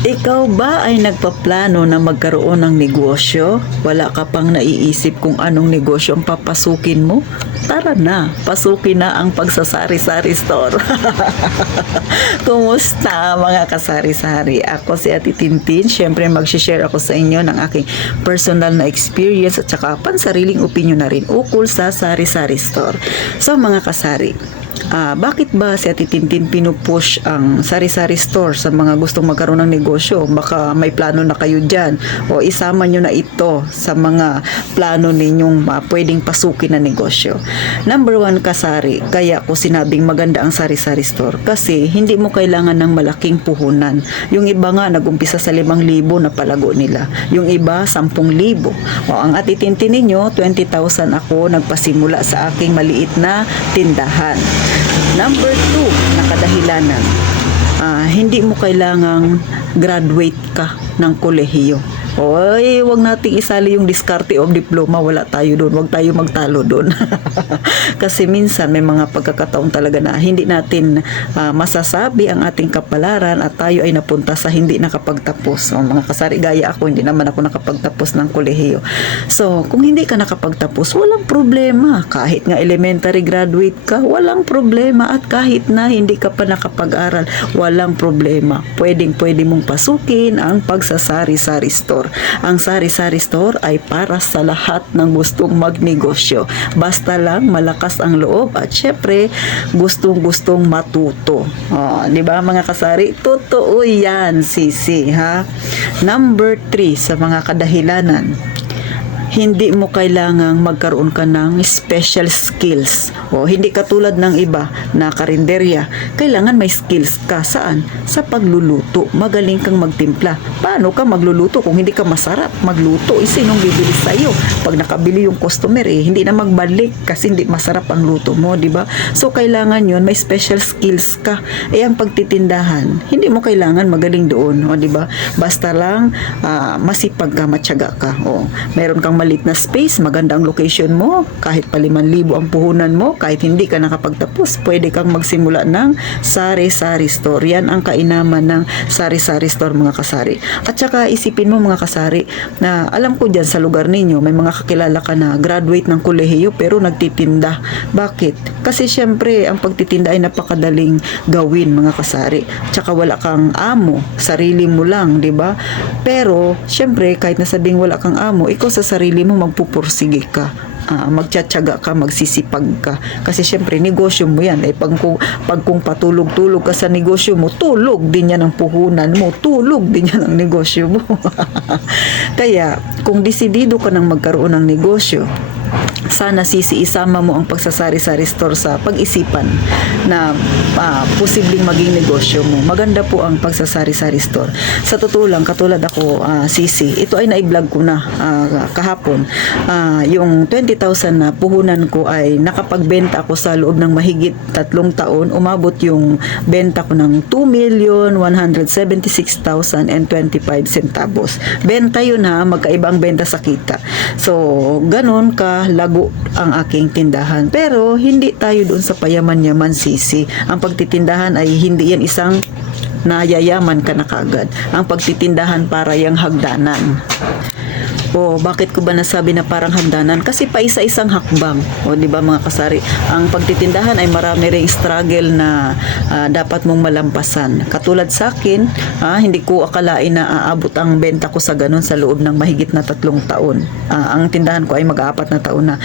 Ikaw ba ay nagpaplano na magkaroon ng negosyo? Wala ka pang naiisip kung anong negosyo ang papasukin mo? Tara na, pasukin na ang pagsasari-sari store. Kumusta mga kasari-sari? Ako si Ate Tintin. Siyempre mag-share ako sa inyo ng aking personal na experience at saka pansariling opinion na rin ukol sa sari-sari store. So mga kasari, bakit ba si Ate Tintin pinupush ang sari-sari store sa mga gustong magkaroon ng negosyo? Baka may plano na kayo dyan o isama nyo na ito sa mga plano ninyong pwedeng pasukin na negosyo. Number one, kasari, kaya ko sinabing maganda ang sari-sari store kasi hindi mo kailangan ng malaking puhunan. Yung iba nga nagumpisa sa 5,000 na palago nila. Yung iba 10,000. O ang Ate Tintin ninyo, 20,000 ako nagpasimula sa aking maliit na tindahan. Number 2, nakadahilanan. Hindi mo kailangang graduate ka ng kolehiyo. Oy, wag nating isali yung diskarte of diploma, wala tayo doon, wag tayo magtalo doon. Kasi minsan may mga pagkakataon talaga na hindi natin masasabi ang ating kapalaran at tayo ay napunta sa hindi nakapagtapos. O, mga kasari gaya ako, hindi naman ako nakapagtapos ng kolehiyo. So, kung hindi ka nakapagtapos, walang problema. Kahit nga elementary graduate ka, walang problema. At kahit na hindi ka pa nakapag-aral, walang problema. Pwedeng-pwede mong pasukin ang pagsasari-sari store. Ang sari-sari store ay para sa lahat ng gustong magnegosyo. Basta lang malakas ang loob at syempre gustong-gustong matuto. Di ba mga kasari? Totoo yan, sisi, ha? Number 3 sa mga kadahilanan. Hindi mo kailangang magkaroon ka ng special skills. O hindi katulad ng iba na karinderya. Kailangan may skills ka. Saan? Sa pagluluto. Magaling kang magtimpla. Paano ka magluluto kung hindi ka masarap magluto? Sinong bibili sa'yo? Pag nakabili yung customer hindi na magbalik kasi hindi masarap ang luto mo, di ba? So kailangan yun, may special skills ka. Ang pagtitindahan, hindi mo kailangan magaling doon, di ba? Basta lang masipag ka, matyaga ka. Meron kang malit na space, maganda ang location mo, kahit pa 5,000 ang puhunan mo, kahit hindi ka nakapagtapos, pwede kang magsimula ng sari-sari store. Yan ang kainaman ng sari-sari store, mga kasari. At saka isipin mo, mga kasari, na alam ko dyan sa lugar ninyo, may mga kakilala ka na graduate ng kolehiyo pero nagtitinda. Bakit? Kasi syempre, ang pagtitinda ay napakadaling gawin, mga kasari. At saka wala kang amo, sarili mo lang, di ba? Pero, syempre, kahit nasabing wala kang amo, ikaw sa sarili mo magpupursige ka, magtsatsaga ka, magsisipag ka, kasi syempre negosyo mo yan. Pag kung patulog-tulog ka sa negosyo mo, tulog din yan ang puhunan mo, tulog din yan ang negosyo mo. Kaya kung desidido ka nang magkaroon ng negosyo, sana sisi isama mo ang pagsasari-sari store sa pag-isipan na posibleng maging negosyo mo. Maganda po ang pagsasari-sari store. Sa totoo lang, katulad ako, sisi, ito ay na-vlog ko na kahapon. Yung 20,000 na puhunan ko ay nakapagbenta ako sa loob ng mahigit 3 taon. Umabot yung benta ko ng 2,176,025 Benta yun, ha, magkaiba ang benta sa kita. So, ganun ka lago ang aking tindahan. Pero hindi tayo doon sa payaman-yaman, sisi. Ang pagtitindahan ay hindi yan isang nayayaman ka na kagad. Ang pagtitindahan para yang hagdanan. Bakit ko ba nasabi na parang hagdanan? Kasi pa isa-isang hakbang. Di ba mga kasari? Ang pagtitindahan ay marami ring struggle na dapat mong malampasan. Katulad sa akin, hindi ko akalain na aabot ang benta ko sa ganun sa loob ng mahigit na 3 taon. Ang tindahan ko ay mag-4 na taon na.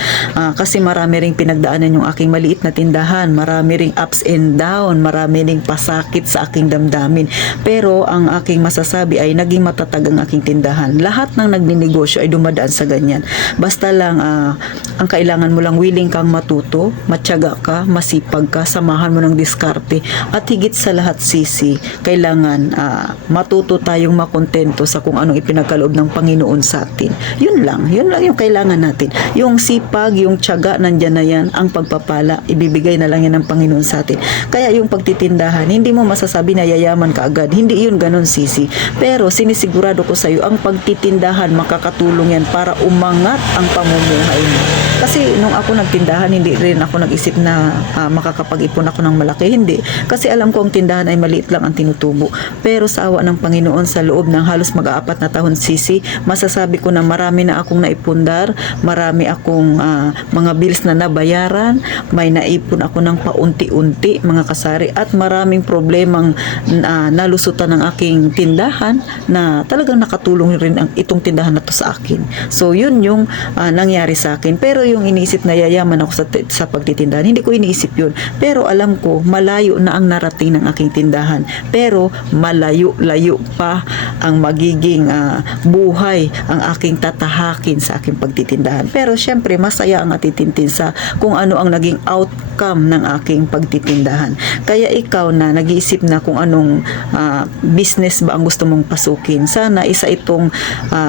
Kasi marami ring pinagdaanan yung aking maliit na tindahan. Marami ring ups and down. Marami ring pasakit sa aking damdamin. Pero ang aking masasabi ay naging matatag ang aking tindahan. Lahat ng nagninegosyo ay dumadaan sa ganyan. Basta lang ang kailangan mo lang willing kang matuto, matyaga ka, masipag ka, samahan mo ng diskarte, at higit sa lahat, sisi, kailangan matuto tayong makontento sa kung anong ipinagkaloob ng Panginoon sa atin. Yun lang yung kailangan natin. Yung sipag, yung tiyaga, nandyan na yan. Ang pagpapala, ibibigay na lang yan ng Panginoon sa atin. Kaya yung pagtitindahan, hindi mo masasabi na yayaman ka agad. Hindi yun ganun, sisi. Pero sinisigurado ko sa iyo, ang pagtitindahan makakatulong makakatulong yan para umangat ang pamumuhay mo. Kasi nung ako nagtindahan, hindi rin ako nag-isip na makakapag-ipon ako ng malaki. Hindi. Kasi alam ko ang tindahan ay maliit lang ang tinutubo. Pero sa awa ng Panginoon, sa loob ng halos mag-aapat na taon, Sisi, masasabi ko na marami na akong naipundar, marami akong mga bills na nabayaran, may naipon ako ng paunti-unti, mga kasari, at maraming problemang nalusutan ng aking tindahan na talagang nakatulong rin itong tindahan na to sa akin. So yun yung nangyari sa akin. Pero yung iniisip na yayaman ako sa pagtitindahan, hindi ko iniisip yun. Pero alam ko malayo na ang narating ng aking tindahan, pero malayo-layo pa ang magiging buhay ang aking tatahakin sa aking pagtitindahan. Pero syempre masaya ang atitintin sa kung ano ang naging outcome ng aking pagtitindahan. Kaya ikaw na nag-iisip na kung anong business ba ang gusto mong pasukin, sana isa itong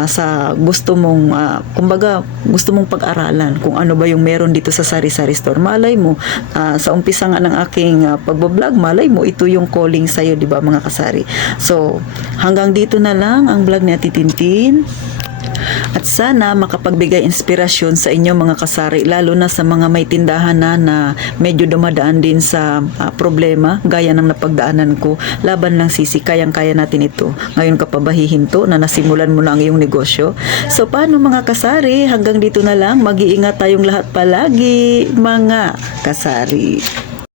sa gusto mong kumbaga gusto mong pag-aralan kung ano ba yung meron dito sa Sari-Sari Store. Malay mo sa umpisa nga ng aking pagbablog, malay mo ito yung calling sa'yo, di ba mga kasari? So hanggang dito na lang ang vlog ni Ate Tintin. At sana makapagbigay inspirasyon sa inyo mga kasari, lalo na sa mga may tindahan na medyo dumadaan din sa problema gaya ng napagdaanan ko. Laban lang Sisi, kayang-kaya natin ito. Ngayon ka pa ba hihinto na nasimulan mo na ang iyong negosyo? So paano mga kasari? Hanggang dito na lang. Mag-iingat tayong lahat palagi mga kasari.